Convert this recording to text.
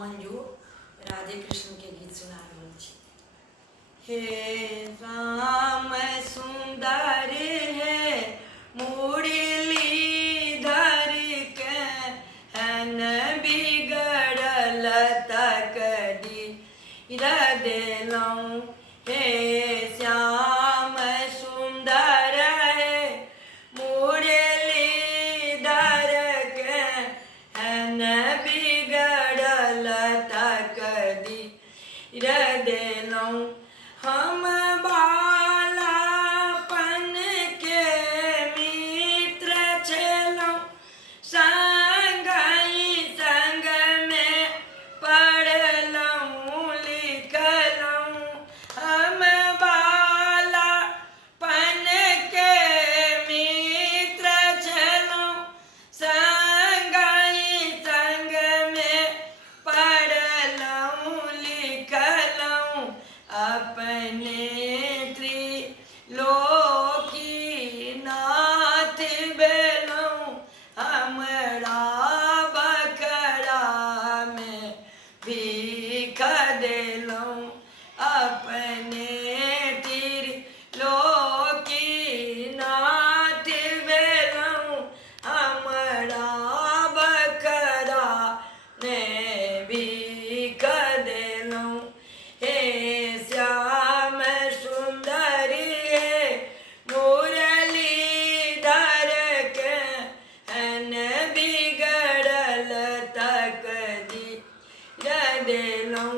मंजू राधे कृष्ण के गीत सुना रहल छी। हे राम सुंदर है मुरली धर के हन बिगड़ल तक दी देलौं। हे श्याम सुंदर है मुरली धर के हन बिगड़ल तक दी देलौं। हम बालापन के मित्र छलौं, संगहि संग में पढ़लौं लिखलौं। हम बालापन के मित्र छलौं, संगहि संग में पढ़लौं लिखलौं। अपने त्रिलोकी नाथ भेलौं, हमरा बकरा में भीख देलौं। अपने त्रिलोकी नाथ भेलौं, हमरा बकरा में भीख देलौं। हे श्याम सुंदर है मुरली धर के हन बिगड़ल तक दी देलौं।